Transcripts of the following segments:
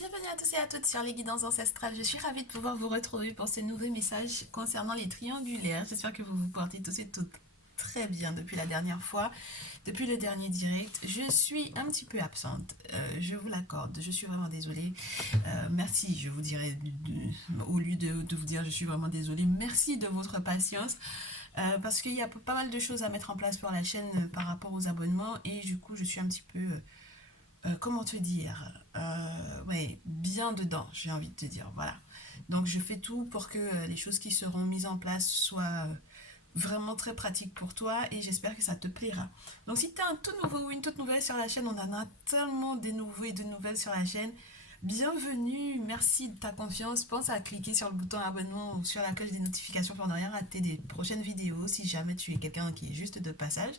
Bienvenue à tous et à toutes sur les guidances ancestrales. Je suis ravie de pouvoir vous retrouver pour ce nouveau message concernant les triangulaires. J'espère que vous vous portez tous et toutes très bien depuis la dernière fois, depuis le dernier direct. Je suis un petit peu absente, je vous l'accorde, je suis vraiment désolée. Merci, je vous dirais, au lieu de vous dire je suis vraiment désolée, merci de votre patience. Parce qu'il y a pas mal de choses à mettre en place pour la chaîne par rapport aux abonnements et du coup je suis un petit peu comment te dire, ouais, bien dedans, j'ai envie de te dire, voilà. Donc je fais tout pour que les choses qui seront mises en place soient vraiment très pratiques pour toi et j'espère que ça te plaira. Donc si tu es un tout nouveau ou une toute nouvelle sur la chaîne, on en a tellement des nouveaux et de nouvelles sur la chaîne. Bienvenue, merci de ta confiance. Pense à cliquer sur le bouton abonnement ou sur la cloche des notifications pour ne rien rater des prochaines vidéos si jamais tu es quelqu'un qui est juste de passage.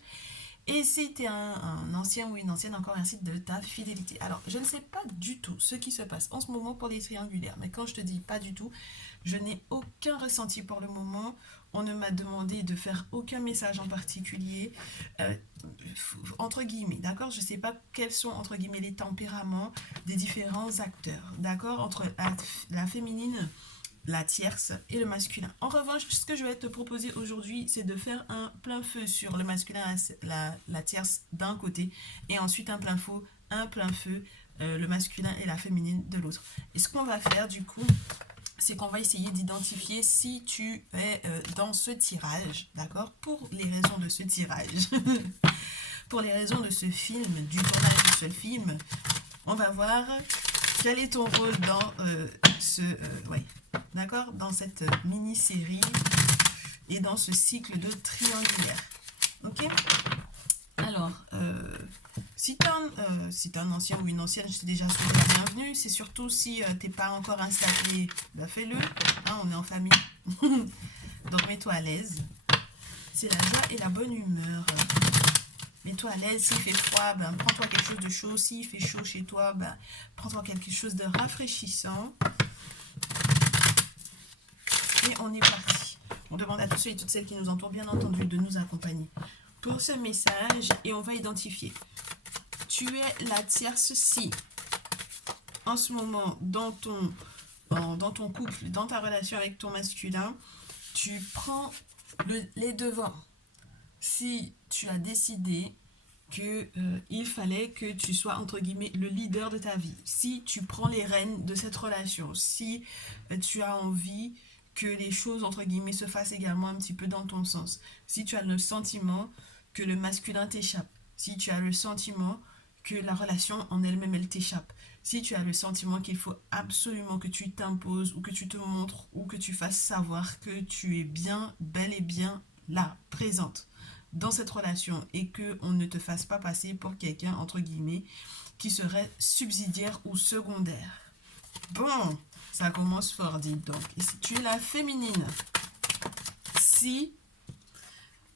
Et si tu es un ancien ou une ancienne, encore merci de ta fidélité. Alors, je ne sais pas du tout ce qui se passe en ce moment pour les triangulaires, mais quand je te dis pas du tout, je n'ai aucun ressenti pour le moment. On ne m'a demandé de faire aucun message en particulier, entre guillemets, d'accord? Je ne sais pas quels sont, entre guillemets, les tempéraments des différents acteurs, d'accord? Entre la féminine, la tierce et le masculin. En revanche, ce que je vais te proposer aujourd'hui, c'est de faire un plein feu sur le masculin, la tierce d'un côté, et ensuite un plein feu, le masculin et la féminine de l'autre. Et ce qu'on va faire du coup, c'est qu'on va essayer d'identifier si tu es dans ce tirage, d'accord? Pour les raisons de ce tirage, pour les raisons de ce film, du tournage de ce film, on va voir quel est ton rôle dans d'accord, dans cette mini-série et dans ce cycle de triangulaire. Ok? Alors, si tu es un ancien ou une ancienne, je t'ai déjà souhaité la bienvenue. C'est surtout si tu n'es pas encore installé, bah fais-le. Hein, on est en famille. Donc, mets-toi à l'aise. C'est la joie et la bonne humeur. Mets-toi à l'aise. S'il fait froid, ben, prends-toi quelque chose de chaud. S'il fait chaud chez toi, ben, prends-toi quelque chose de rafraîchissant. Et on est parti. On demande à tous ceux et toutes celles qui nous entourent, bien entendu, de nous accompagner pour ce message et on va identifier. Tu es la tierce si, en ce moment, dans ton couple, dans ta relation avec ton masculin, tu prends les devants. Si tu as décidé que il fallait que tu sois, entre guillemets, le leader de ta vie, si tu prends les rênes de cette relation, si tu as envie que les choses, entre guillemets, se fassent également un petit peu dans ton sens, si tu as le sentiment que le masculin t'échappe, si tu as le sentiment que la relation en elle-même, elle t'échappe, si tu as le sentiment qu'il faut absolument que tu t'imposes ou que tu te montres ou que tu fasses savoir que tu es bien, bel et bien là, présente dans cette relation et que on ne te fasse pas passer pour quelqu'un, entre guillemets, qui serait subsidiaire ou secondaire. Bon, ça commence fort, dites donc. Et si tu es la féminine, si...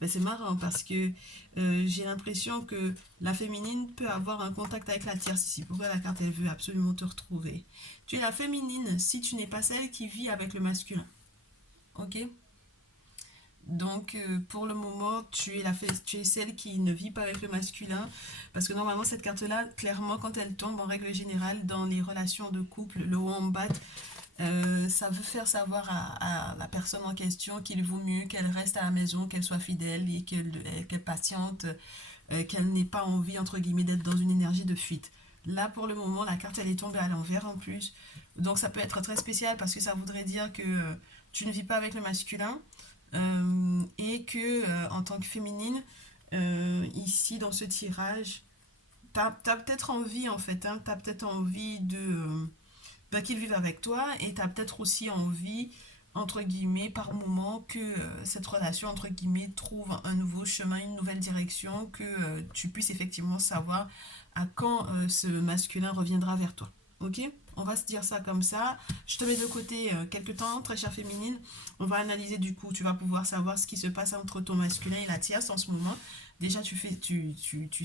Ben c'est marrant parce que j'ai l'impression que la féminine peut avoir un contact avec la tierce ici. Pourquoi la carte, elle veut absolument te retrouver? Tu es la féminine si tu n'es pas celle qui vit avec le masculin. Ok? Donc, pour le moment, tu es celle qui ne vit pas avec le masculin. Parce que normalement, cette carte-là, clairement, quand elle tombe, en règle générale, dans les relations de couple, le wombat, ça veut faire savoir à la personne en question qu'il vaut mieux qu'elle reste à la maison, qu'elle soit fidèle et qu'elle patiente, qu'elle n'ait pas envie, entre guillemets, d'être dans une énergie de fuite. Là, pour le moment, la carte, elle est tombée à l'envers en plus. Donc, ça peut être très spécial parce que ça voudrait dire que tu ne vis pas avec le masculin et que, en tant que féminine, ici, dans ce tirage, t'as peut-être envie, en fait, hein, t'as peut-être envie de... qu'ils vivent avec toi et tu as peut-être aussi envie, entre guillemets, par moment, que cette relation, entre guillemets, trouve un nouveau chemin, une nouvelle direction, que tu puisses effectivement savoir à quand ce masculin reviendra vers toi. Ok? On va se dire ça comme ça. Je te mets de côté quelques temps, très chère féminine. On va analyser du coup, tu vas pouvoir savoir ce qui se passe entre ton masculin et la tierce en ce moment. Déjà, tu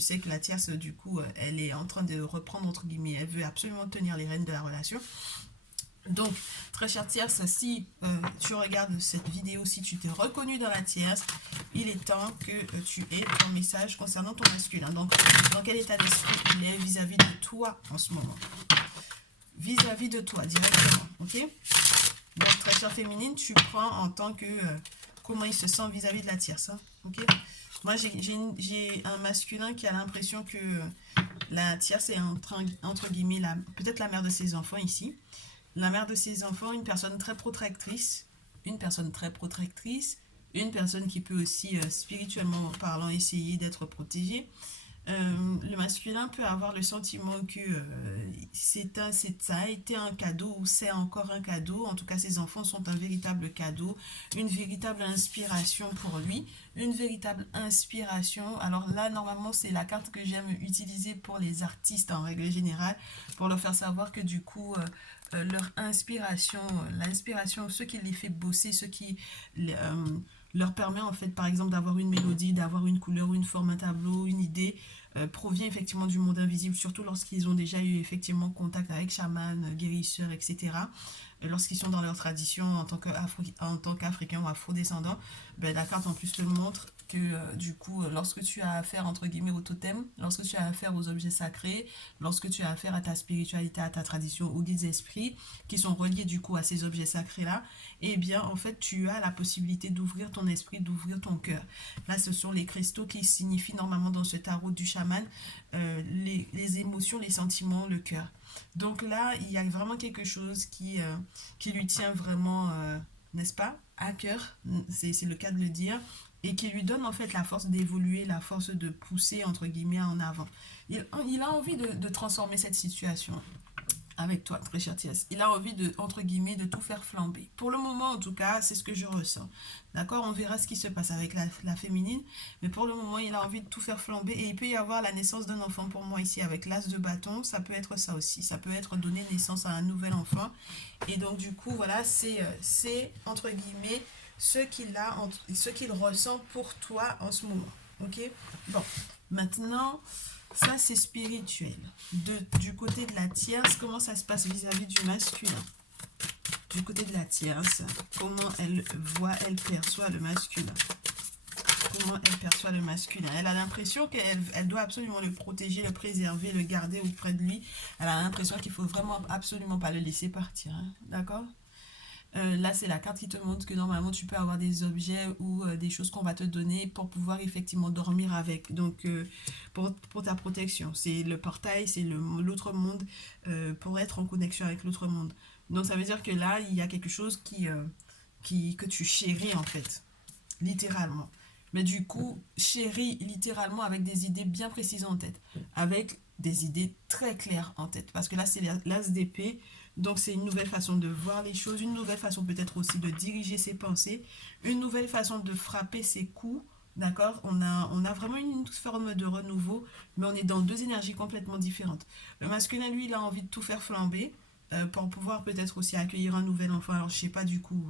sais que la tierce, du coup, elle est en train de reprendre, entre guillemets, elle veut absolument tenir les rênes de la relation. Donc, très chère tierce, si tu regardes cette vidéo, si tu t'es reconnu dans la tierce, il est temps que tu aies ton message concernant ton masculin. Donc, dans quel état d'esprit il est vis-à-vis de toi en ce moment? vis-à-vis de toi directement, ok? Donc, très chère féminine, tu prends en tant que comment il se sent vis-à-vis de la tierce, hein, ok? Moi, j'ai un masculin qui a l'impression que la tierce est entre guillemets, peut-être la mère de ses enfants ici. La mère de ses enfants, une personne très protectrice, une personne très protectrice, une personne qui peut aussi, spirituellement parlant, essayer d'être protégée. Le masculin peut avoir le sentiment que ça a été un cadeau ou c'est encore un cadeau. En tout cas, ses enfants sont un véritable cadeau, une véritable inspiration pour lui, une véritable inspiration. Alors là, normalement, c'est la carte que j'aime utiliser pour les artistes en règle générale, pour leur faire savoir que du coup, leur inspiration, l'inspiration, ce qui les fait bosser, ce qui leur permet en fait par exemple d'avoir une mélodie, d'avoir une couleur, une forme, un tableau, une idée, provient effectivement du monde invisible, surtout lorsqu'ils ont déjà eu effectivement contact avec chaman, guérisseurs, etc. Lorsqu'ils sont dans leur tradition en tant qu'Africains ou afro-descendants, ben, la carte en plus te montre que du coup, lorsque tu as affaire entre guillemets au totem, lorsque tu as affaire aux objets sacrés, lorsque tu as affaire à ta spiritualité, à ta tradition, aux guides esprits qui sont reliés du coup à ces objets sacrés-là, eh bien en fait tu as la possibilité d'ouvrir ton esprit, d'ouvrir ton cœur. Là, ce sont les cristaux qui signifient normalement dans ce tarot du chaman les émotions, les sentiments, le cœur. Donc là, il y a vraiment quelque chose qui lui tient vraiment, n'est-ce pas, à cœur, c'est le cas de le dire, et qui lui donne en fait la force d'évoluer, la force de pousser entre guillemets en avant. Il a envie de transformer cette situation avec toi, très cher Thiès. Il a envie de, entre guillemets, de tout faire flamber. Pour le moment, en tout cas, c'est ce que je ressens. D'accord? On verra ce qui se passe avec la féminine. Mais pour le moment, il a envie de tout faire flamber. Et il peut y avoir la naissance d'un enfant pour moi ici avec l'as de bâton. Ça peut être ça aussi. Ça peut être donner naissance à un nouvel enfant. Et donc, du coup, voilà, c'est entre guillemets, ce qu'il ressent pour toi en ce moment. Ok? Bon, maintenant... Ça, c'est spirituel. Du côté de la tierce, comment ça se passe vis-à-vis du masculin? Du côté de la tierce, comment elle voit, elle perçoit le masculin? Comment elle perçoit le masculin? Elle a l'impression qu'elle doit absolument le protéger, le préserver, le garder auprès de lui. Elle a l'impression qu'il faut vraiment absolument pas le laisser partir. Hein. D'accord? Là, c'est la carte qui te montre que normalement, tu peux avoir des objets ou des choses qu'on va te donner pour pouvoir effectivement dormir avec. Donc, pour ta protection. C'est le portail, c'est l'autre monde pour être en connexion avec l'autre monde. Donc, ça veut dire que là, il y a quelque chose que tu chéris en fait, littéralement. Mais du coup, chéris littéralement avec des idées bien précises en tête. Avec des idées très claires en tête. Parce que là, c'est l'as d'épée. Donc, c'est une nouvelle façon de voir les choses, une nouvelle façon peut-être aussi de diriger ses pensées, une nouvelle façon de frapper ses coups, d'accord? On a vraiment une forme de renouveau, mais on est dans deux énergies complètement différentes. Le masculin, lui, il a envie de tout faire flamber pour pouvoir peut-être aussi accueillir un nouvel enfant. Alors, je sais pas du coup,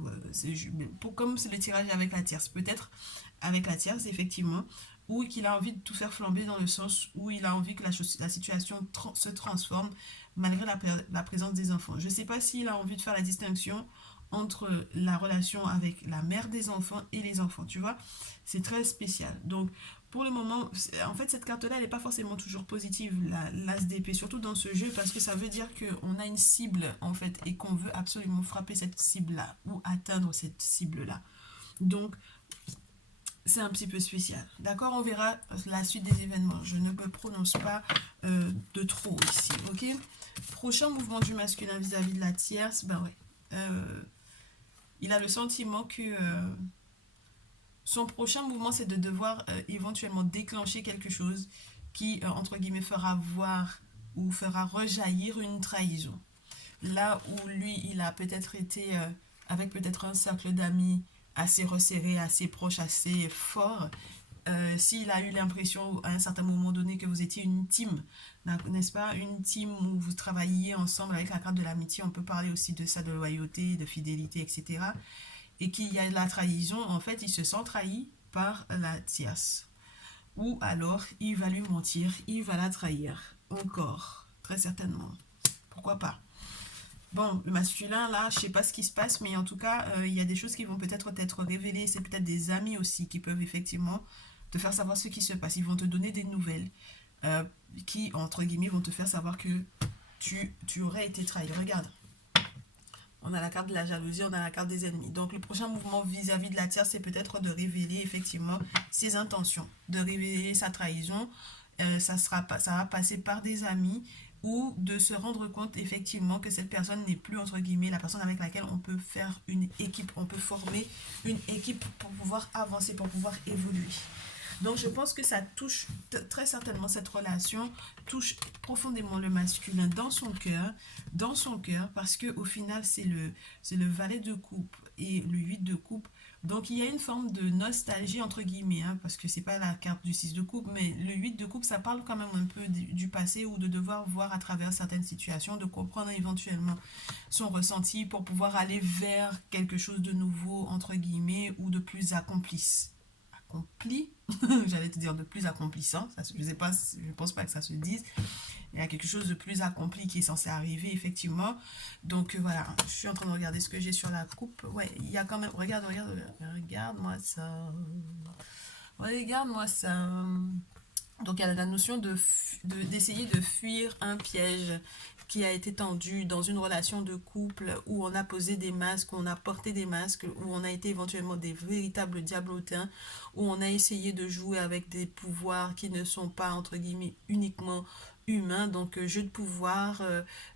comme c'est le tirage avec la tierce, peut-être avec la tierce, effectivement, ou qu'il a envie de tout faire flamber dans le sens où il a envie que la situation se transforme malgré la présence des enfants. Je ne sais pas s'il a envie de faire la distinction entre la relation avec la mère des enfants et les enfants, tu vois. C'est très spécial. Donc, pour le moment, en fait, cette carte-là, elle n'est pas forcément toujours positive, l'as d'épée, surtout dans ce jeu, parce que ça veut dire qu'on a une cible, en fait, et qu'on veut absolument frapper cette cible-là, ou atteindre cette cible-là. Donc, c'est un petit peu spécial. D'accord, on verra la suite des événements. Je ne me prononce pas de trop ici, ok? Prochain mouvement du masculin vis-à-vis de la tierce, ben ouais. Il a le sentiment que son prochain mouvement, c'est de devoir éventuellement déclencher quelque chose qui, entre guillemets, fera voir ou fera rejaillir une trahison. Là où lui, il a peut-être été avec peut-être un cercle d'amis assez resserré, assez proche, assez fort, s'il a eu l'impression à un certain moment donné que vous étiez une team, n'est-ce pas? Une team où vous travailliez ensemble avec la carte de l'amitié, on peut parler aussi de ça, de loyauté, de fidélité, etc. Et qu'il y a la trahison, en fait, il se sent trahi par la tierce. Ou alors, il va lui mentir, il va la trahir. Encore, très certainement. Pourquoi pas? Bon, le masculin, là, je sais pas ce qui se passe, mais en tout cas, il y a des choses qui vont peut-être être révélées. C'est peut-être des amis aussi qui peuvent effectivement te faire savoir ce qui se passe. Ils vont te donner des nouvelles qui, entre guillemets, vont te faire savoir que tu aurais été trahi. Regarde. On a la carte de la jalousie, on a la carte des ennemis. Donc, le prochain mouvement vis-à-vis de la tierce, c'est peut-être de révéler effectivement ses intentions, de révéler sa trahison. Ça va passer par des amis ou de se rendre compte effectivement que cette personne n'est plus, entre guillemets, la personne avec laquelle on peut faire une équipe. On peut former une équipe pour pouvoir avancer, pour pouvoir évoluer. Donc, je pense que ça touche très certainement, cette relation touche profondément le masculin dans son cœur, parce que au final, c'est le valet de coupe et le 8 de coupe. Donc, il y a une forme de nostalgie, entre guillemets, hein, parce que c'est pas la carte du 6 de coupe, mais le 8 de coupe, ça parle quand même un peu du passé ou de devoir voir à travers certaines situations, de comprendre éventuellement son ressenti pour pouvoir aller vers quelque chose de nouveau, entre guillemets, ou de plus accompli. J'allais te dire de plus accomplissant, ça, je pense pas que ça se dise. Il y a quelque chose de plus accompli qui est censé arriver effectivement. Donc voilà, je suis en train de regarder ce que j'ai sur la coupe. Ouais, il y a quand même, regarde-moi ça, regarde-moi ça. Donc il y a la notion d'essayer de fuir un piège qui a été tendu dans une relation de couple où on a posé des masques, où on a porté des masques, où on a été éventuellement des véritables diablotins, où on a essayé de jouer avec des pouvoirs qui ne sont pas, entre guillemets, uniquement humains. Donc, jeu de pouvoir,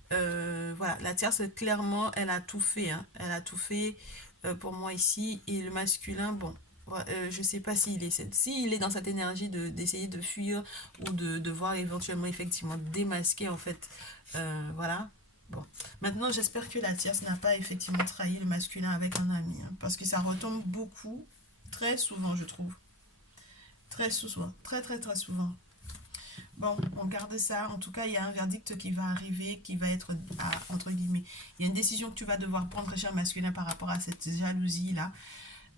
voilà, la tierce, clairement, elle a tout fait, hein. Elle a tout fait pour moi ici. Et le masculin, bon, je sais pas s'il est dans cette énergie d'essayer de fuir ou de voir éventuellement effectivement démasquer en fait voilà. Bon, maintenant j'espère que la tierce n'a pas effectivement trahi le masculin avec un ami, hein, parce que ça retombe beaucoup, très souvent je trouve, très souvent, très souvent. Bon, on garde ça. En tout cas, il y a un verdict qui va arriver, qui va être, entre guillemets, il y a une décision que tu vas devoir prendre, cher masculin, par rapport à cette jalousie-là.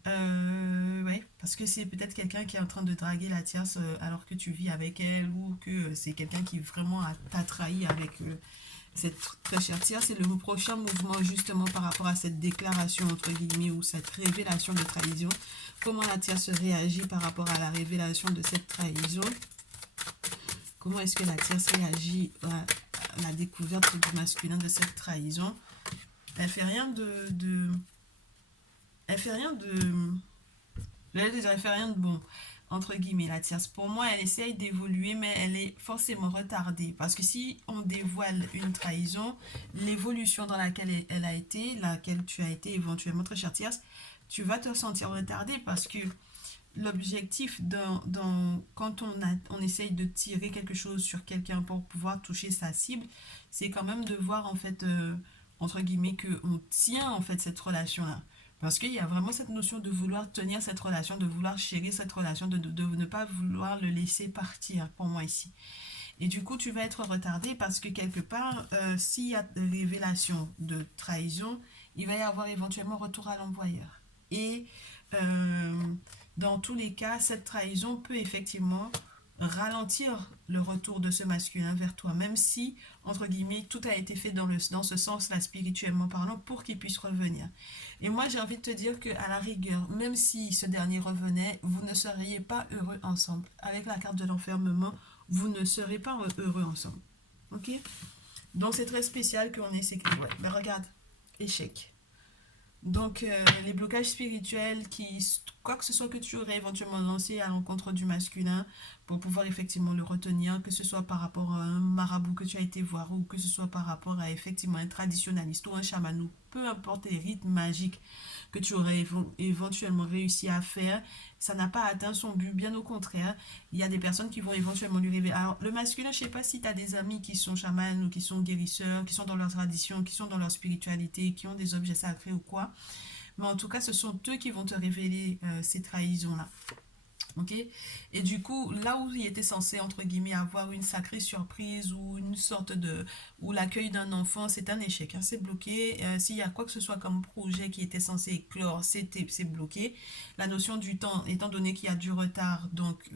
Ouais, parce que c'est peut-être quelqu'un qui est en train de draguer la tierce alors que tu vis avec elle, ou que c'est quelqu'un qui vraiment t'a trahi avec cette très chère tierce. C'est le prochain mouvement justement par rapport à cette déclaration entre guillemets ou cette révélation de trahison. Comment la tierce réagit par rapport à la révélation de cette trahison? Comment est-ce que la tierce réagit à la découverte du masculin de cette trahison? Elle fait rien elle fait rien de... Elle fait rien de bon, entre guillemets, la tierce. Pour moi, elle essaye d'évoluer, mais elle est forcément retardée. Parce que si on dévoile une trahison, l'évolution dans laquelle elle a été, laquelle tu as été éventuellement, très chère tierce, tu vas te sentir retardée parce que l'objectif quand on essaye de tirer quelque chose sur quelqu'un pour pouvoir toucher sa cible, c'est quand même de voir en fait, entre guillemets, qu'on tient en fait cette relation-là. Parce qu'il y a vraiment cette notion de vouloir tenir cette relation, de vouloir chérir cette relation, de ne pas vouloir le laisser partir pour moi ici. Et du coup, tu vas être retardé parce que quelque part, s'il y a révélation de trahison, il va y avoir éventuellement retour à l'envoyeur. Et dans tous les cas, cette trahison peut effectivement ralentir le retour de ce masculin vers toi, même si, entre guillemets, tout a été fait dans ce sens-là, spirituellement parlant, pour qu'il puisse revenir. Et moi, j'ai envie de te dire qu'à la rigueur, même si ce dernier revenait, vous ne seriez pas heureux ensemble. Avec la carte de l'enfermement, vous ne serez pas heureux ensemble. Ok? Donc, c'est très spécial qu'on ait ces... Ouais, mais regarde, échec. Donc, les blocages spirituels, quoi que ce soit que tu aurais éventuellement lancé à l'encontre du masculin pour pouvoir effectivement le retenir, que ce soit par rapport à un marabout que tu as été voir ou que ce soit par rapport à effectivement un traditionnaliste ou un chaman ou peu importe les rites magiques que tu aurais éventuellement réussi à faire, ça n'a pas atteint son but, bien au contraire. Il y a des personnes qui vont éventuellement lui révéler. Alors, le masculin, je ne sais pas si tu as des amis qui sont chamans ou qui sont guérisseurs, qui sont dans leur tradition, qui sont dans leur spiritualité, qui ont des objets sacrés ou quoi. Mais en tout cas, ce sont eux qui vont te révéler ces trahisons-là. Ok? Et du coup, là où il était censé, entre guillemets, avoir une sacrée surprise ou une sorte de... ou l'accueil d'un enfant, c'est un échec, hein, c'est bloqué. S'il y a quoi que ce soit comme projet qui était censé éclore, c'est bloqué. La notion du temps, étant donné qu'il y a du retard, donc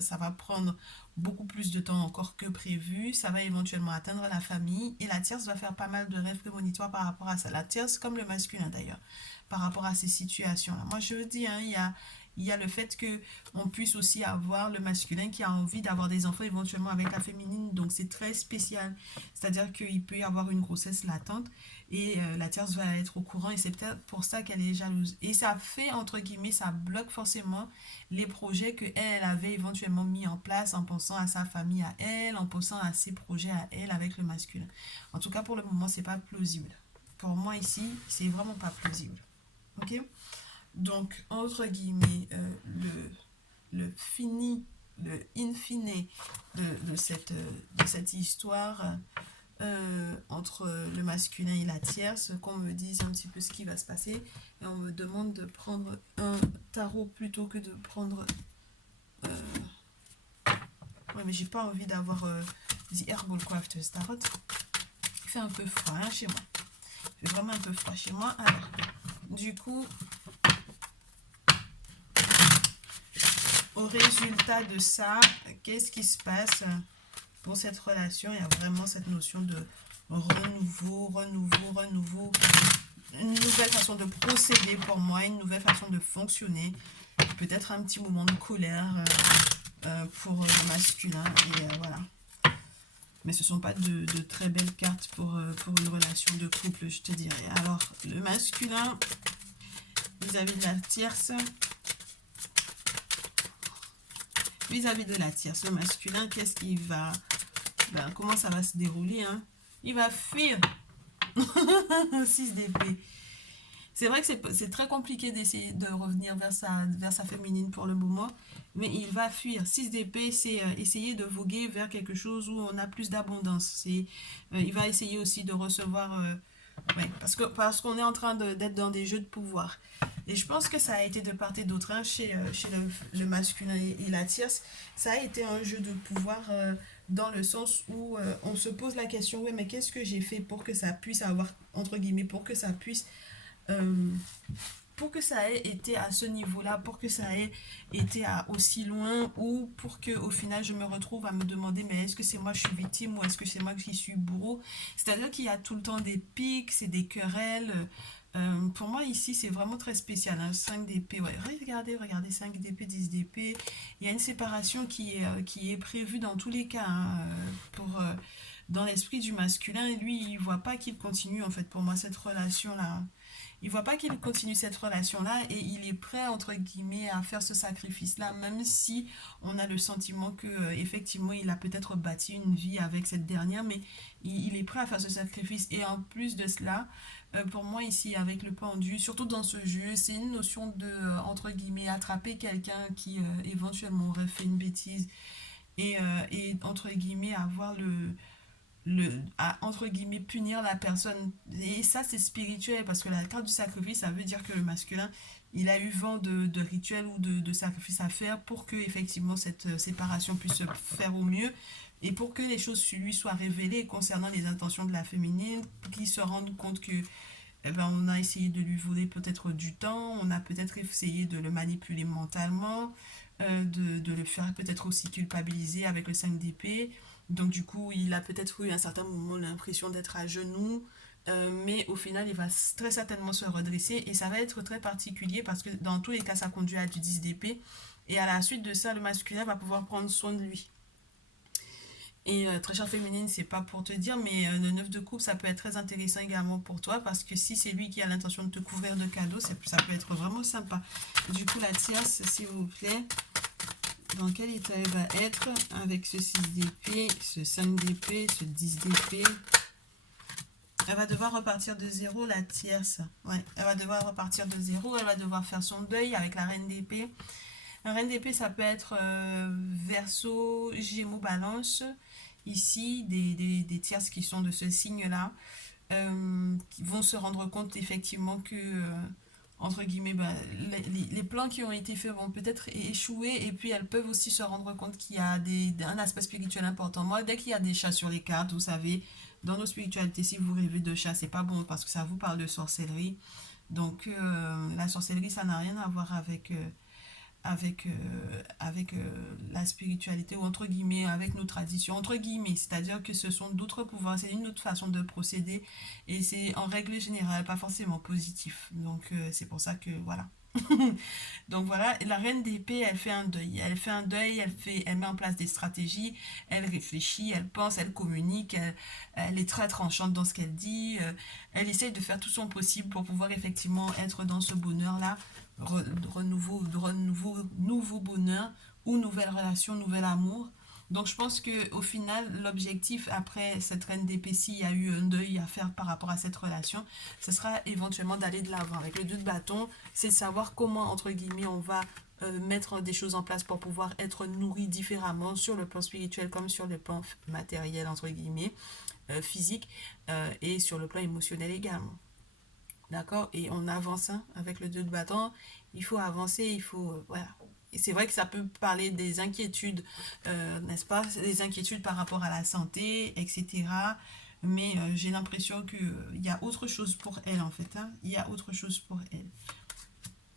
ça va prendre beaucoup plus de temps encore que prévu. Ça va éventuellement atteindre la famille. Et la tierce va faire pas mal de rêves prémonitoires par rapport à ça. La tierce, comme le masculin d'ailleurs, par rapport à ces situations-là. Moi, je veux dire, hein, il y a le fait que on puisse aussi avoir le masculin qui a envie d'avoir des enfants éventuellement avec la féminine. Donc c'est très spécial. C'est-à-dire qu'il peut y avoir une grossesse latente et la tierce va être au courant et c'est peut-être pour ça qu'elle est jalouse. Et ça fait, entre guillemets, ça bloque forcément les projets que elle avait éventuellement mis en place en pensant à sa famille à elle, en pensant à ses projets à elle avec le masculin. En tout cas, pour le moment, c'est pas plausible. Pour moi ici, c'est vraiment pas plausible. Ok? Donc, entre guillemets, le fini, le in fine de cette histoire entre le masculin et la tierce, qu'on me dise un petit peu ce qui va se passer. Et on me demande de prendre un tarot plutôt que de prendre... Ouais, mais j'ai pas envie d'avoir The Herbal Crafters Tarot. Il fait un peu froid hein, chez moi. Il fait vraiment un peu froid chez moi. Alors, du coup, au résultat de ça, qu'est-ce qui se passe pour cette relation? Il y a vraiment cette notion de renouveau. Une nouvelle façon de procéder pour moi, une nouvelle façon de fonctionner. Peut-être un petit moment de colère pour le masculin. Et voilà. Mais ce ne sont pas de très belles cartes pour une relation de couple, je te dirais. Alors, le masculin vis-à-vis de la tierce. Vis-à-vis de la tierce, le masculin, qu'est-ce qu'il va... Ben, comment ça va se dérouler hein? Il va fuir. 6 d'épée. C'est vrai que c'est très compliqué d'essayer de revenir vers sa féminine pour le moment, mais il va fuir. 6 d'épée, c'est essayer de voguer vers quelque chose où on a plus d'abondance. Il va essayer aussi de recevoir... ouais, parce qu'on est en train d'être dans des jeux de pouvoir. Et je pense que ça a été de part et d'autre hein, chez le masculin et la tierce. Ça a été un jeu de pouvoir dans le sens où on se pose la question, ouais, mais qu'est-ce que j'ai fait pour que ça puisse avoir, entre guillemets, euh, pour que ça ait été à ce niveau-là, pour que ça ait été aussi loin, ou pour que au final je me retrouve à me demander mais est-ce que c'est moi qui suis victime ou est-ce que c'est moi qui suis bourreau. C'est-à-dire qu'il y a tout le temps des pics, c'est des querelles. Pour moi ici c'est vraiment très spécial hein. 5 d'épée, ouais. Regardez 5 d'épée, 10 d'épée, il y a une séparation qui est prévue dans tous les cas hein, dans l'esprit du masculin. Lui il voit pas qu'il continue en fait pour moi cette relation là. Il voit pas qu'il continue cette relation-là et il est prêt, entre guillemets, à faire ce sacrifice-là, même si on a le sentiment que effectivement il a peut-être bâti une vie avec cette dernière, mais il est prêt à faire ce sacrifice. Et en plus de cela, pour moi ici, avec le pendu, surtout dans ce jeu, c'est une notion de, entre guillemets, attraper quelqu'un qui éventuellement aurait fait une bêtise et entre guillemets, avoir à, entre guillemets, punir la personne. Et ça, c'est spirituel, parce que la carte du sacrifice, ça veut dire que le masculin, il a eu vent de rituels ou de sacrifices à faire pour que, effectivement, cette séparation puisse se faire au mieux et pour que les choses lui soient révélées concernant les intentions de la féminine, qu'il se rende compte que eh ben, on a essayé de lui voler peut-être du temps, on a peut-être essayé de le manipuler mentalement, de le faire peut-être aussi culpabiliser avec le 5 d'épée. Donc du coup, il a peut-être eu à un certain moment l'impression d'être à genoux, mais au final, il va très certainement se redresser et ça va être très particulier parce que dans tous les cas, ça conduit à du 10 d'épée. Et à la suite de ça, le masculin va pouvoir prendre soin de lui. Et très chère féminine, c'est pas pour te dire, mais le 9 de coupe, ça peut être très intéressant également pour toi parce que si c'est lui qui a l'intention de te couvrir de cadeaux, ça peut être vraiment sympa. Du coup, la tierce, s'il vous plaît, dans quel état elle va être avec ce 6 d'épée, ce 5 d'épée, ce 10 d'épée? Elle va devoir repartir de zéro, la tierce. Ouais, elle va devoir repartir de zéro, elle va devoir faire son deuil avec la reine d'épée. La reine d'épée, ça peut être Verseau, Gémeaux, Balance. Ici, des tierces qui sont de ce signe-là qui vont se rendre compte effectivement que, entre guillemets, bah, les plans qui ont été faits vont peut-être échouer et puis elles peuvent aussi se rendre compte qu'il y a un aspect spirituel important. Moi, dès qu'il y a des chats sur les cartes, vous savez, dans nos spiritualités, si vous rêvez de chats, c'est pas bon parce que ça vous parle de sorcellerie. Donc, la sorcellerie, ça n'a rien à voir avec la spiritualité ou entre guillemets avec nos traditions entre guillemets, c'est-à-dire que ce sont d'autres pouvoirs, c'est une autre façon de procéder et c'est en règle générale pas forcément positif, donc c'est pour ça que voilà. Donc voilà, la reine d'épée, elle fait un deuil. Elle fait un deuil, elle met en place des stratégies, elle réfléchit, elle pense, elle communique, elle est très tranchante dans ce qu'elle dit. Elle essaye de faire tout son possible pour pouvoir effectivement être dans ce bonheur-là, nouveau bonheur ou nouvelle relation, nouvel amour. Donc je pense que au final, l'objectif après cette reine d'épée, s'il y a eu un deuil à faire par rapport à cette relation, ce sera éventuellement d'aller de l'avant. Avec le 2 de bâton, c'est de savoir comment, entre guillemets, on va mettre des choses en place pour pouvoir être nourri différemment sur le plan spirituel comme sur le plan matériel, entre guillemets, physique, et sur le plan émotionnel également. D'accord? Et on avance hein, avec le 2 de bâton. Il faut avancer, il faut... voilà. Et c'est vrai que ça peut parler des inquiétudes, n'est-ce pas? Des inquiétudes par rapport à la santé, etc. Mais j'ai l'impression qu'il y a autre chose pour elle, en fait. Hein. Il y a autre chose pour elle.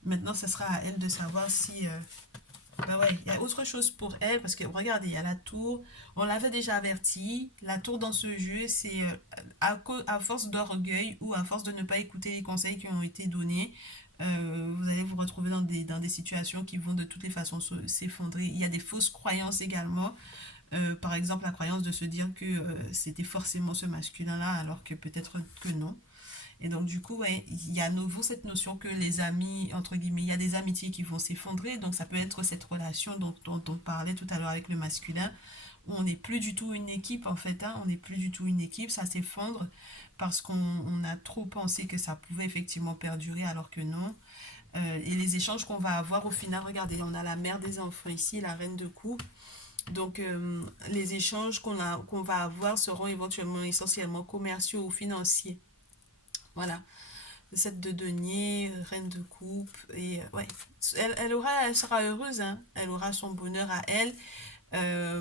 Maintenant, ce sera à elle de savoir si... bah ouais, il y a autre chose pour elle, parce que regardez, il y a la tour. On l'avait déjà averti. La tour dans ce jeu, c'est à force d'orgueil ou à force de ne pas écouter les conseils qui ont été donnés, vous allez vous retrouver dans des situations qui vont de toutes les façons s'effondrer. Il y a des fausses croyances également. Par exemple, la croyance de se dire que c'était forcément ce masculin-là, alors que peut-être que non. Et donc, du coup, ouais, il y a à nouveau cette notion que les amis, entre guillemets, il y a des amitiés qui vont s'effondrer. Donc, ça peut être cette relation dont on parlait tout à l'heure avec le masculin, où on n'est plus du tout une équipe, en fait. Hein, on n'est plus du tout une équipe, ça s'effondre parce qu'on a trop pensé que ça pouvait effectivement perdurer, alors que non. Et les échanges qu'on va avoir, au final, regardez, on a la mère des enfants ici, la reine de coupe. Donc, les échanges qu'on va avoir seront éventuellement essentiellement commerciaux ou financiers. Voilà. 7 de denier, reine de coupe, et ouais, elle sera heureuse, hein. Elle aura son bonheur à elle,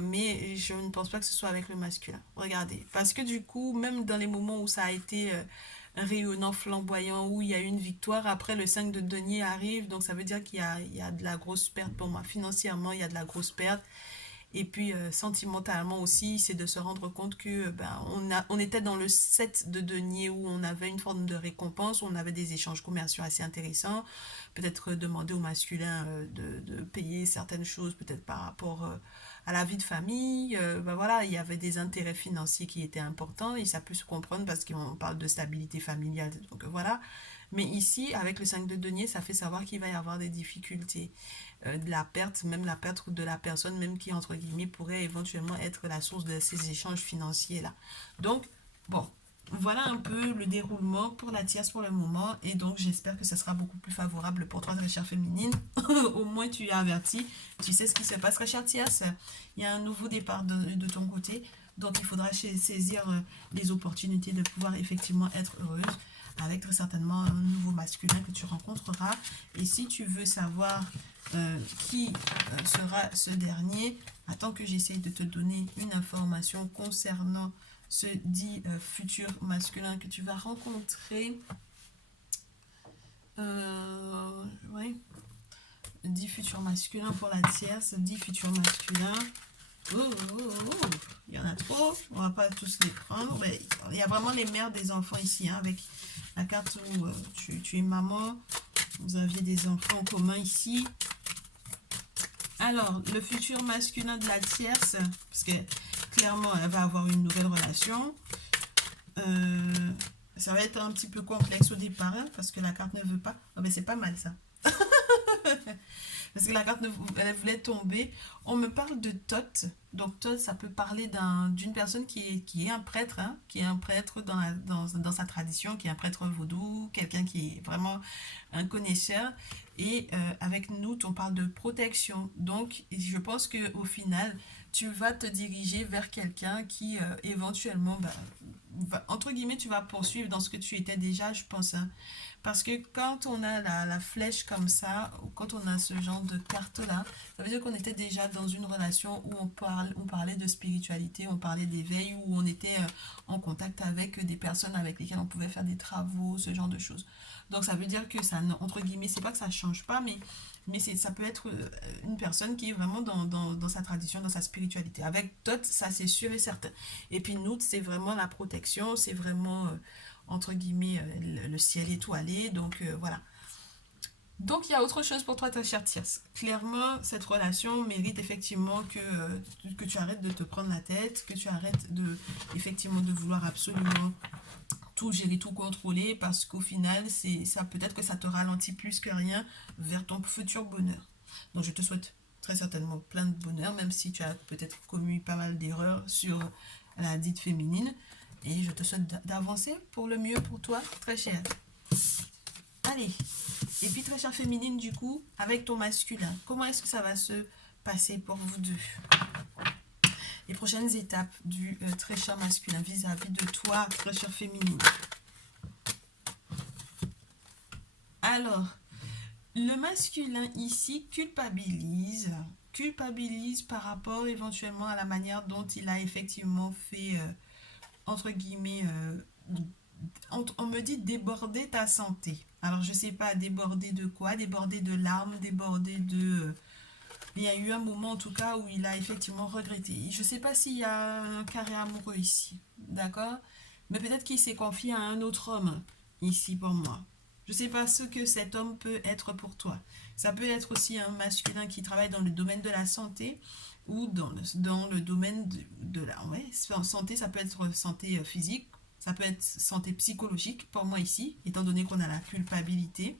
mais je ne pense pas que ce soit avec le masculin. Regardez, parce que du coup, même dans les moments où ça a été rayonnant, flamboyant, où il y a eu une victoire, après le 5 de denier arrive, donc ça veut dire il y a de la grosse perte pour moi. Financièrement, il y a de la grosse perte. Et puis sentimentalement aussi, c'est de se rendre compte que on était dans le set de denier où on avait une forme de récompense, où on avait des échanges commerciaux assez intéressants, peut-être demander au masculin de payer certaines choses, peut-être par rapport à la vie de famille. Voilà, il y avait des intérêts financiers qui étaient importants et ça peut se comprendre parce qu'on parle de stabilité familiale. Donc voilà. Mais ici, avec le 5 de denier, ça fait savoir qu'il va y avoir des difficultés, de la perte, même la perte de la personne, même qui, entre guillemets, pourrait éventuellement être la source de ces échanges financiers-là. Donc, bon, voilà un peu le déroulement pour la tierce pour le moment. Et donc, j'espère que ce sera beaucoup plus favorable pour toi, très chère féminine. Au moins, tu es averti. Tu sais ce qui se passe, très chère tierce. Il y a un nouveau départ de ton côté. Donc, il faudra saisir les opportunités de pouvoir effectivement être heureuse avec très certainement un nouveau masculin que tu rencontreras. Et si tu veux savoir qui sera ce dernier, attends que j'essaye de te donner une information concernant ce dit futur masculin que tu vas rencontrer. Ouais. Dit futur masculin pour la tierce, dit futur masculin. Oh, oh, oh, oh. Il y en a trop, on va pas tous les prendre. Mais il y a vraiment les mères des enfants ici, hein, avec la carte où tu es maman, vous aviez des enfants en commun ici. Alors, le futur masculin de la tierce, parce que clairement, elle va avoir une nouvelle relation. Ça va être un petit peu complexe au départ, hein, parce que la carte ne veut pas. Oh, mais c'est pas mal ça. Parce que la carte elle voulait tomber. On me parle de Thoth. Donc Thoth, ça peut parler d'une personne qui est un prêtre, hein, qui est un prêtre dans sa tradition, qui est un prêtre vaudou, quelqu'un qui est vraiment un connaisseur. Et avec nous, on parle de protection. Donc je pense qu'au final, tu vas te diriger vers quelqu'un qui éventuellement, entre guillemets, tu vas poursuivre dans ce que tu étais déjà, je pense. Hein. Parce que quand on a la flèche comme ça, ou quand on a ce genre de carte-là, ça veut dire qu'on était déjà dans une relation où on parlait de spiritualité, on parlait d'éveil, où on était en contact avec des personnes avec lesquelles on pouvait faire des travaux, ce genre de choses. Donc ça veut dire que ça, entre guillemets, c'est pas que ça change pas, mais ça peut être une personne qui est vraiment dans sa tradition, dans sa spiritualité. Avec Thoth, ça c'est sûr et certain. Et puis nous, c'est vraiment la protection, c'est vraiment... entre guillemets, le ciel étoilé. Donc voilà. Donc, il y a autre chose pour toi, ta chère Tierce. Clairement, cette relation mérite effectivement que tu arrêtes de te prendre la tête, que tu arrêtes effectivement, de vouloir absolument tout gérer, tout contrôler, parce qu'au final, ça peut-être que ça te ralentit plus que rien vers ton futur bonheur. Donc, je te souhaite très certainement plein de bonheur, même si tu as peut-être commis pas mal d'erreurs sur la dite féminine. Et je te souhaite d'avancer pour le mieux pour toi, très cher. Allez, et puis très chère féminine, du coup, avec ton masculin, comment est-ce que ça va se passer pour vous deux? Les prochaines étapes du très cher masculin vis-à-vis de toi, très chère féminine. Alors, le masculin ici culpabilise par rapport éventuellement à la manière dont il a effectivement fait, entre guillemets, on me dit déborder ta santé. Alors, je sais pas, déborder de quoi? Déborder de larmes, déborder de... Il y a eu un moment en tout cas où il a effectivement regretté. Je ne sais pas s'il y a un carré amoureux ici, d'accord? Mais peut-être qu'il s'est confié à un autre homme ici pour moi. Je ne sais pas ce que cet homme peut être pour toi. Ça peut être aussi un masculin qui travaille dans le domaine de la santé ou dans le domaine de la ouais, santé. Ça peut être santé physique, ça peut être santé psychologique pour moi ici, étant donné qu'on a la culpabilité.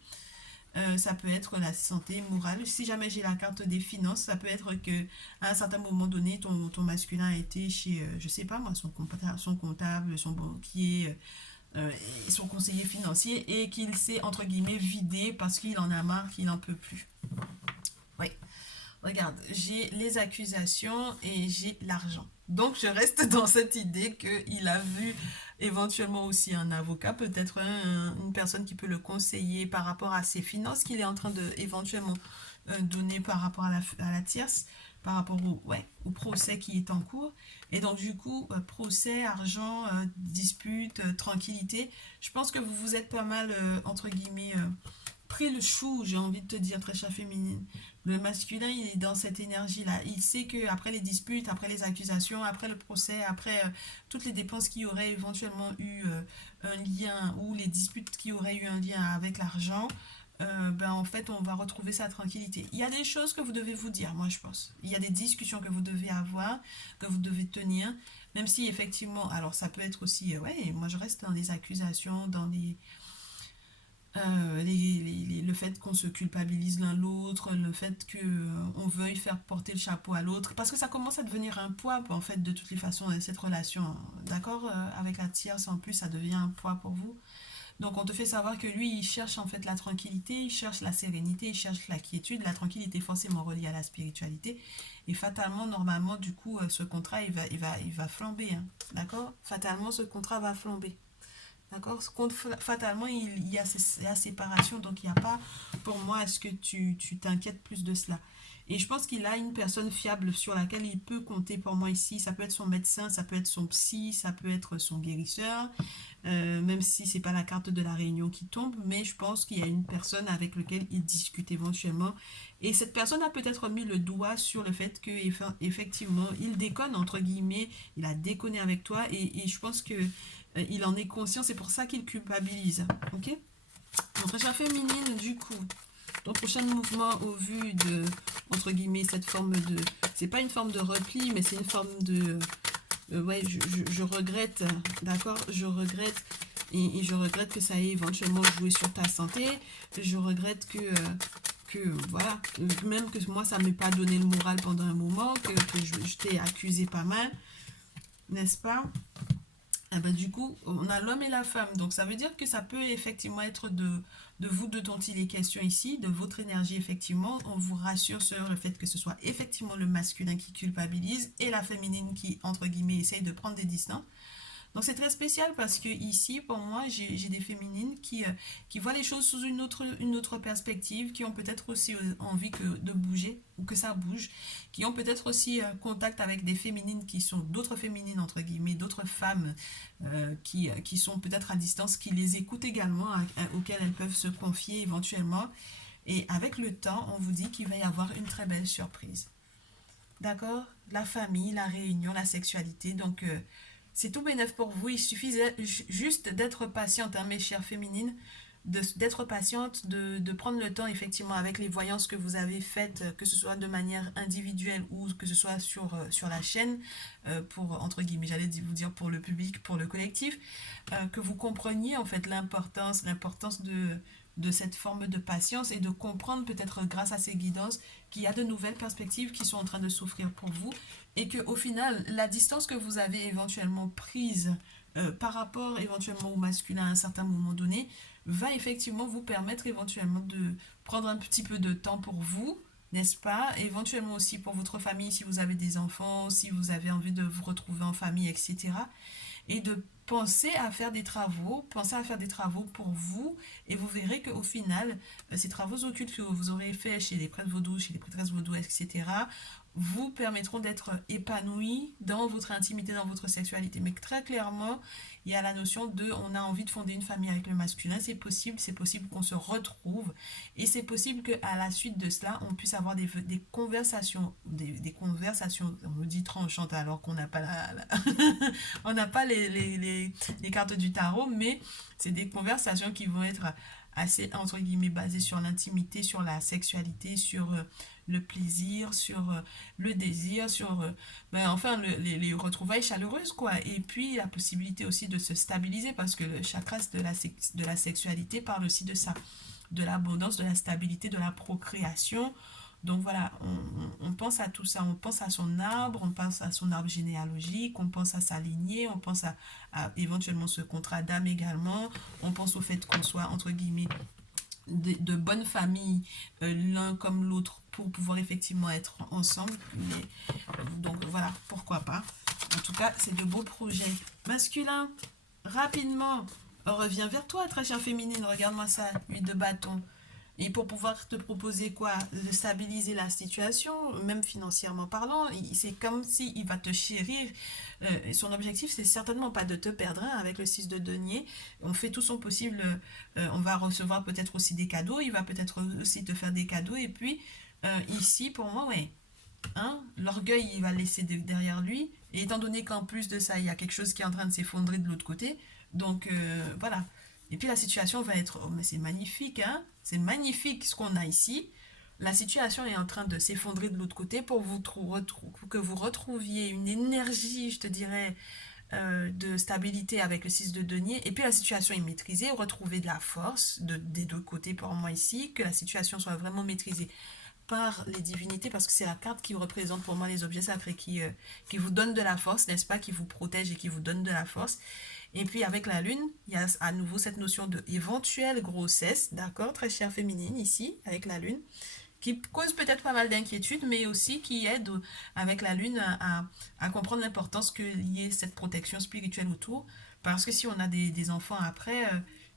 Ça peut être la santé morale. Si jamais j'ai la carte des finances, ça peut être que à un certain moment donné, ton masculin a été chez, je sais pas moi, son comptable, son banquier, son conseiller financier et qu'il s'est entre guillemets vidé parce qu'il en a marre, qu'il n'en peut plus. Oui. Regarde, j'ai les accusations et j'ai l'argent. Donc, je reste dans cette idée qu'il a vu éventuellement aussi un avocat, peut-être une personne qui peut le conseiller par rapport à ses finances qu'il est en train de éventuellement donner par rapport à la tierce, par rapport au procès qui est en cours. Et donc, du coup, procès, argent, dispute, tranquillité. Je pense que vous vous êtes pas mal, entre guillemets, pris le chou, j'ai envie de te dire, très chère féminine. Le masculin, il est dans cette énergie-là. Il sait que après les disputes, après les accusations, après le procès, après toutes les dépenses qui auraient éventuellement eu un lien ou les disputes qui auraient eu un lien avec l'argent, ben en fait, on va retrouver sa tranquillité. Il y a des choses que vous devez vous dire, moi je pense. Il y a des discussions que vous devez avoir, que vous devez tenir, même si effectivement, alors ça peut être aussi, ouais, moi je reste dans les accusations, dans le fait qu'on se culpabilise l'un l'autre, le fait que on veuille faire porter le chapeau à l'autre, parce que ça commence à devenir un poids en fait de toutes les façons cette relation, d'accord, avec la tierce en plus ça devient un poids pour vous. Donc on te fait savoir que lui il cherche en fait la tranquillité, il cherche la sérénité, il cherche la quiétude, la tranquillité forcément reliée à la spiritualité et fatalement normalement du coup ce contrat il va flamber, hein, d'accord, fatalement ce contrat va flamber. D'accord? Fatalement, il y a la séparation, donc il n'y a pas, pour moi, à ce que tu t'inquiètes plus de cela. Et je pense qu'il a une personne fiable sur laquelle il peut compter pour moi ici. Ça peut être son médecin, ça peut être son psy, ça peut être son guérisseur, même si c'est pas la carte de la réunion qui tombe, mais je pense qu'il y a une personne avec laquelle il discute éventuellement. Et cette personne a peut-être mis le doigt sur le fait que effectivement, il déconne, entre guillemets, il a déconné avec toi, et je pense que il en est conscient, c'est pour ça qu'il culpabilise. Ok? Donc, la féminine, du coup, ton prochain mouvement au vu de, entre guillemets, cette forme de... C'est pas une forme de repli, mais c'est une forme de... ouais, je regrette, d'accord? Je regrette, et je regrette que ça ait éventuellement joué sur ta santé. Je regrette voilà, même que moi, ça ne m'ait pas donné le moral pendant un moment, que je t'ai accusé pas mal, n'est-ce pas? Ah ben, du coup, on a l'homme et la femme. Donc, ça veut dire que ça peut effectivement être de vous deux dont il est question ici, de votre énergie, effectivement. On vous rassure sur le fait que ce soit effectivement le masculin qui culpabilise et la féminine qui, entre guillemets, essaye de prendre des distances. Donc c'est très spécial parce que ici, pour moi, j'ai des féminines qui voient les choses sous une autre perspective, qui ont peut-être aussi envie de bouger ou que ça bouge, qui ont peut-être aussi contact avec des féminines qui sont d'autres féminines, entre guillemets, d'autres femmes qui sont peut-être à distance, qui les écoutent également, auxquelles elles peuvent se confier éventuellement. Et avec le temps, on vous dit qu'il va y avoir une très belle surprise. D'accord? La famille, la réunion, la sexualité. Donc, c'est tout bénef pour vous. Il suffisait juste d'être patiente, hein, mes chères féminines. d'être patiente, de prendre le temps effectivement avec les voyances que vous avez faites, que ce soit de manière individuelle ou que ce soit sur la chaîne, pour, entre guillemets, j'allais vous dire pour le public, pour le collectif, que vous compreniez en fait l'importance de cette forme de patience et de comprendre peut-être grâce à ces guidances qu'il y a de nouvelles perspectives qui sont en train de s'offrir pour vous et que au final, la distance que vous avez éventuellement prise par rapport éventuellement au masculin à un certain moment donné, va effectivement vous permettre éventuellement de prendre un petit peu de temps pour vous, n'est-ce pas? Éventuellement aussi pour votre famille si vous avez des enfants, si vous avez envie de vous retrouver en famille, etc. Et de penser à faire des travaux pour vous, et vous verrez qu'au final, ces travaux occultes que vous aurez fait chez les prêtres vaudous, chez les prêtresses vaudou, etc., vous permettront d'être épanoui dans votre intimité, dans votre sexualité. Mais très clairement, il y a la notion de on a envie de fonder une famille avec le masculin, c'est possible qu'on se retrouve et c'est possible qu'à la suite de cela, on puisse avoir des conversations, des conversations, on me dit tranchantes alors qu'on n'a pas on n'a pas les cartes du tarot, mais c'est des conversations qui vont être assez, entre guillemets, basées sur l'intimité, sur la sexualité, sur le plaisir, sur le désir, sur enfin les retrouvailles chaleureuses quoi. Et puis la possibilité aussi de se stabiliser parce que le chakra de la sexualité parle aussi de ça, de l'abondance, de la stabilité, de la procréation. Donc voilà, on pense à tout ça, on pense à son arbre, on pense à son arbre généalogique, on pense à sa lignée, on pense à éventuellement ce contrat d'âme également, on pense au fait qu'on soit entre guillemets de bonnes familles, l'un comme l'autre, pour pouvoir effectivement être ensemble. Mais, donc voilà, pourquoi pas. En tout cas, c'est de beaux projets. Masculin, rapidement, revient vers toi, très chère féminine. Regarde-moi ça, 8 de bâton. Et pour pouvoir te proposer quoi? De stabiliser la situation, même financièrement parlant, c'est comme s'il va te chérir. Son objectif, c'est certainement pas de te perdre hein, avec le 6 de denier. On fait tout son possible. On va recevoir peut-être aussi des cadeaux. Il va peut-être aussi te faire des cadeaux. Et puis, ici, pour moi, ouais. Hein, l'orgueil, il va laisser derrière lui. Et étant donné qu'en plus de ça, il y a quelque chose qui est en train de s'effondrer de l'autre côté. Donc, voilà. Et puis la situation va être, oh, mais c'est magnifique, hein? C'est magnifique ce qu'on a ici. La situation est en train de s'effondrer de l'autre côté pour que vous retrouviez une énergie, je te dirais, de stabilité avec le 6 de denier. Et puis la situation est maîtrisée, retrouver de la force des deux côtés pour moi ici, que la situation soit vraiment maîtrisée par les divinités, parce que c'est la carte qui représente pour moi les objets sacrés qui vous donnent de la force, n'est-ce pas, qui vous protège et qui vous donne de la force. Et puis avec la lune, il y a à nouveau cette notion de éventuelle grossesse, d'accord, très chère féminine ici, avec la lune, qui cause peut-être pas mal d'inquiétudes, mais aussi qui aide avec la lune à comprendre l'importance qu'il y ait cette protection spirituelle autour. Parce que si on a des enfants après,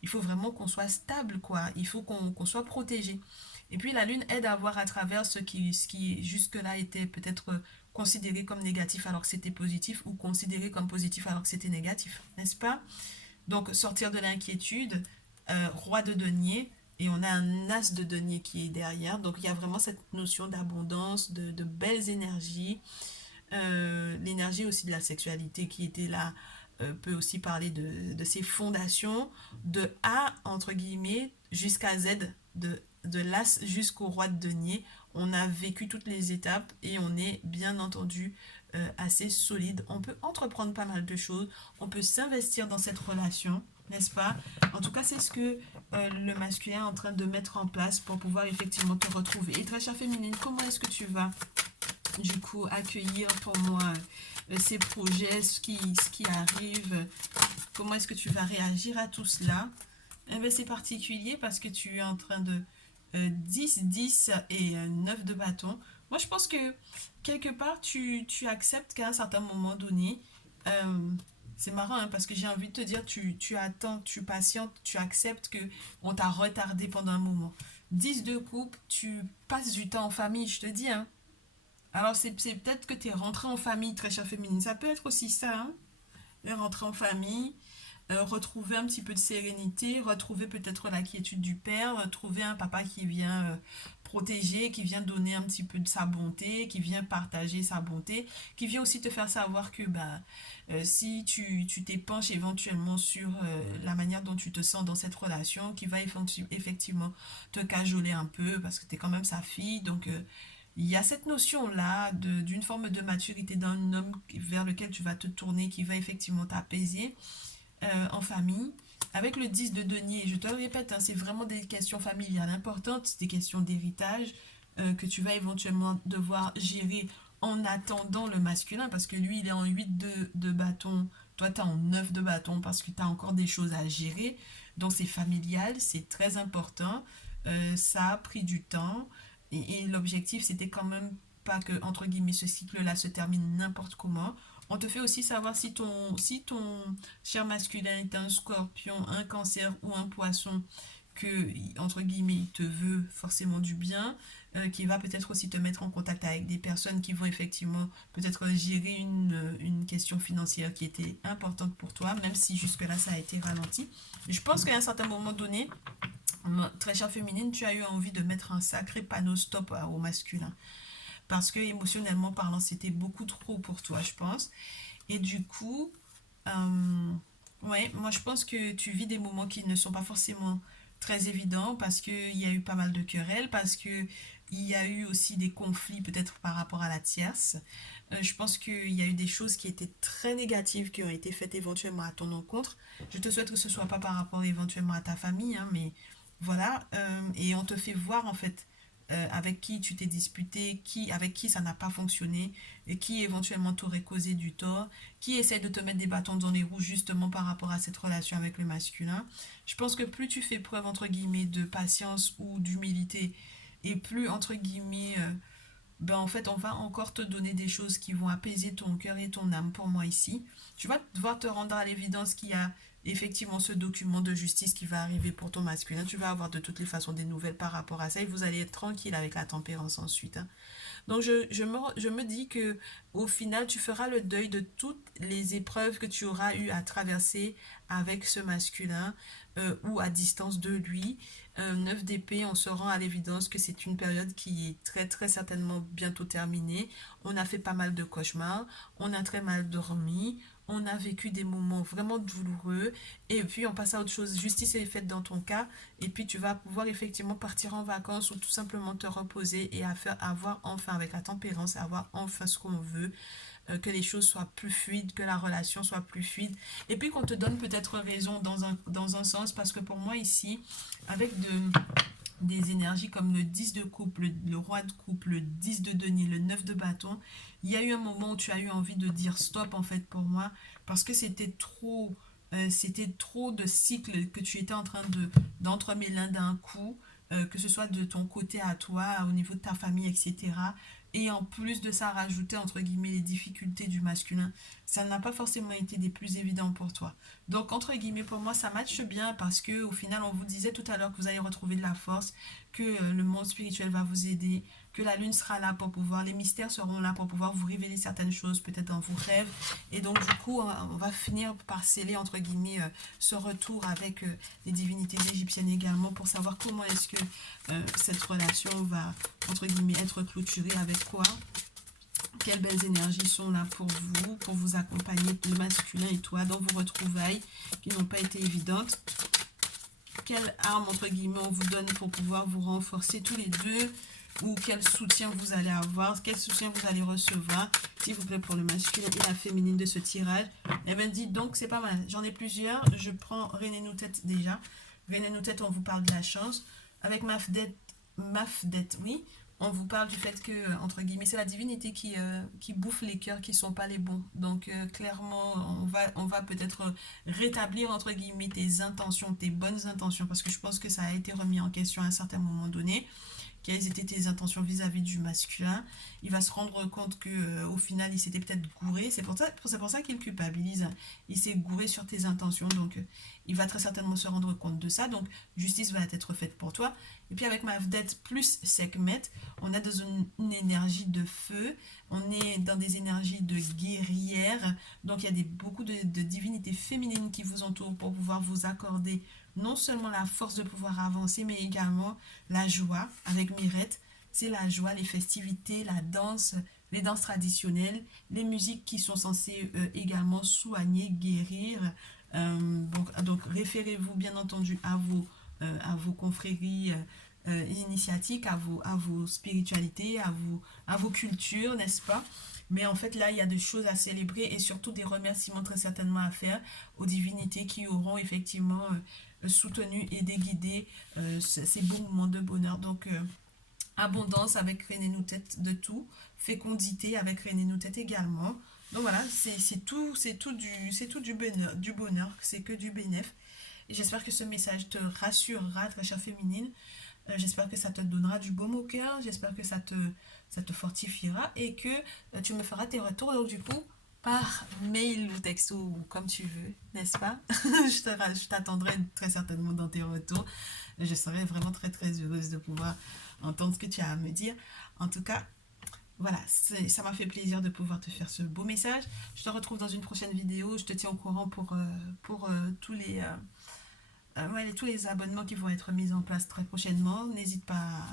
il faut vraiment qu'on soit stable, quoi. Il faut qu'on soit protégé. Et puis la lune aide à voir à travers ce qui jusque-là était peut-être considéré comme négatif alors que c'était positif ou considéré comme positif alors que c'était négatif, n'est-ce pas? Donc sortir de l'inquiétude, roi de denier, et on a un as de denier qui est derrière. Donc il y a vraiment cette notion d'abondance, de belles énergies, l'énergie aussi de la sexualité qui était là. Peut aussi parler de ses fondations, de A, entre guillemets, jusqu'à Z, de l'As jusqu'au roi de denier. On a vécu toutes les étapes et on est bien entendu assez solide. On peut entreprendre pas mal de choses, on peut s'investir dans cette relation, n'est-ce pas? En tout cas, c'est ce que le masculin est en train de mettre en place pour pouvoir effectivement te retrouver. Et très chère féminine, comment est-ce que tu vas du coup accueillir pour moi ces projets, ce qui arrive, comment est-ce que tu vas réagir à tout cela? Eh bien, c'est particulier parce que tu es en train de 10, 10 et 9 de bâton. Moi, je pense que quelque part, tu acceptes qu'à un certain moment donné, euh, c'est marrant hein, parce que j'ai envie de te dire, tu attends, tu patientes, tu acceptes que on t'a retardé pendant un moment. 10 de coupe, tu passes du temps en famille, je te dis, hein. Alors, c'est peut-être que tu es rentré en famille, très chère féminine. Ça peut être aussi ça, hein. Rentrer en famille, retrouver un petit peu de sérénité, retrouver peut-être la quiétude du père, retrouver un papa qui vient protéger, qui vient donner un petit peu de sa bonté, qui vient partager sa bonté, qui vient aussi te faire savoir que si tu t'épanches éventuellement sur la manière dont tu te sens dans cette relation, qui va effectivement te cajoler un peu parce que tu es quand même sa fille. Donc, il y a cette notion-là d'une forme de maturité d'un homme vers lequel tu vas te tourner, qui va effectivement t'apaiser en famille. Avec le 10 de denier, je te le répète, hein, c'est vraiment des questions familiales importantes, des questions d'héritage que tu vas éventuellement devoir gérer en attendant le masculin, parce que lui, il est en 8 de bâton, toi, tu es en 9 de bâton, parce que tu as encore des choses à gérer. Donc, c'est familial, c'est très important. Ça a pris du temps, et l'objectif, c'était quand même pas que, entre guillemets, ce cycle-là se termine n'importe comment. On te fait aussi savoir si ton cher masculin est un scorpion, un cancer ou un poisson, que, entre guillemets, il te veut forcément du bien, qui va peut-être aussi te mettre en contact avec des personnes qui vont effectivement peut-être gérer une question financière qui était importante pour toi, même si jusque-là ça a été ralenti. Je pense qu'à un certain moment donné, très chère féminine, tu as eu envie de mettre un sacré panneau stop au masculin. Parce que émotionnellement parlant, c'était beaucoup trop pour toi, je pense. Et du coup, ouais, moi je pense que tu vis des moments qui ne sont pas forcément très évidents parce qu'il y a eu pas mal de querelles, parce que il y a eu aussi des conflits peut-être par rapport à la tierce. Je pense qu'il y a eu des choses qui étaient très négatives qui ont été faites éventuellement à ton encontre. Je te souhaite que ce soit pas par rapport éventuellement à ta famille, hein, mais voilà. Et on te fait voir en fait avec qui tu t'es disputé, avec qui ça n'a pas fonctionné, et qui éventuellement t'aurait causé du tort, qui essaie de te mettre des bâtons dans les roues justement par rapport à cette relation avec le masculin. Je pense que plus tu fais preuve entre guillemets de patience ou d'humilité, et plus entre guillemets, en fait on va encore te donner des choses qui vont apaiser ton cœur et ton âme pour moi ici. Tu vas devoir te rendre à l'évidence qu'il y a effectivement ce document de justice qui va arriver pour ton masculin. Tu vas avoir de toutes les façons des nouvelles par rapport à ça et vous allez être tranquille avec la tempérance ensuite, hein. Donc je me dis que au final, tu feras le deuil de toutes les épreuves que tu auras eu à traverser avec ce masculin ou à distance de lui. 9 d'épée, on se rend à l'évidence que c'est une période qui est très très certainement bientôt terminée. On a fait pas mal de cauchemars, on a très mal dormi, on a vécu des moments vraiment douloureux et puis on passe à autre chose. Justice est faite dans ton cas et puis tu vas pouvoir effectivement partir en vacances ou tout simplement te reposer et avoir enfin avec la tempérance, avoir enfin ce qu'on veut, que les choses soient plus fluides, que la relation soit plus fluide et puis qu'on te donne peut-être raison dans un sens parce que pour moi ici, avec des énergies comme le 10 de coupe, le roi de coupe, le 10 de denier, le 9 de bâton, il y a eu un moment où tu as eu envie de dire stop en fait pour moi parce que c'était trop de cycles que tu étais en train d'entremêler d'un coup, que ce soit de ton côté à toi, au niveau de ta famille, etc. Et en plus de ça, rajouter entre guillemets les difficultés du masculin, ça n'a pas forcément été des plus évidents pour toi. Donc entre guillemets pour moi ça matche bien parce que au final on vous disait tout à l'heure que vous allez retrouver de la force, que le monde spirituel va vous aider, que la lune sera là pour pouvoir, les mystères seront là pour pouvoir vous révéler certaines choses peut-être dans vos rêves et donc du coup on va finir par sceller entre guillemets ce retour avec les divinités égyptiennes également pour savoir comment est-ce que cette relation va entre guillemets être clôturée avec quoi. Quelles belles énergies sont là pour vous accompagner, le masculin et toi, dans vos retrouvailles qui n'ont pas été évidentes. Quelle arme, entre guillemets, on vous donne pour pouvoir vous renforcer tous les deux ou quel soutien vous allez avoir, quel soutien vous allez recevoir, s'il vous plaît, pour le masculin et la féminine de ce tirage. Eh bien, dites donc, c'est pas mal. J'en ai plusieurs. Je prends René Noutet déjà. René Noutet, on vous parle de la chance. Avec Mafdet, oui. On vous parle du fait que, entre guillemets, c'est la divinité qui bouffe les cœurs qui ne sont pas les bons. Donc, clairement, on va peut-être rétablir, entre guillemets, tes intentions, tes bonnes intentions, parce que je pense que ça a été remis en question à un certain moment donné. Quelles étaient tes intentions vis-à-vis du masculin. Il va se rendre compte que au final, il s'était peut-être gouré. C'est pour ça qu'il culpabilise. Il s'est gouré sur tes intentions. Donc, il va très certainement se rendre compte de ça. Donc, justice va être faite pour toi. Et puis, avec Mafdet plus Sekhmet, on est dans une énergie de feu. On est dans des énergies de guerrière. Donc, il y a beaucoup de divinités féminines qui vous entourent pour pouvoir vous accorder non seulement la force de pouvoir avancer, mais également la joie avec Mirette. c'est la joie, les festivités, la danse, les danses traditionnelles, les musiques qui sont censées également soigner, guérir. Donc référez-vous bien entendu à vos confréries initiatiques, à vos spiritualités, à vos cultures, n'est-ce pas? Mais en fait, là, il y a des choses à célébrer et surtout des remerciements très certainement à faire aux divinités qui auront effectivement soutenu et guidé ces beaux moments de bonheur. Donc, abondance avec René Noutet de tout, fécondité avec René Noutet également. Donc voilà, c'est tout du bonheur, c'est que du bénéf. Et j'espère que ce message te rassurera, très chère féminine. J'espère que ça te donnera du baume au cœur. J'espère que ça te fortifiera et que tu me feras tes retours. Donc du coup, par mail ou texto ou comme tu veux, n'est-ce pas? Je t'attendrai très certainement dans tes retours. Je serai vraiment très très heureuse de pouvoir entendre ce que tu as à me dire. En tout cas, voilà, ça m'a fait plaisir de pouvoir te faire ce beau message. Je te retrouve dans une prochaine vidéo. Je te tiens au courant pour tous les abonnements qui vont être mis en place très prochainement. N'hésite pas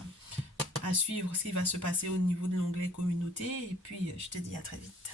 à suivre ce qui va se passer au niveau de l'onglet communauté. Et puis, je te dis à très vite.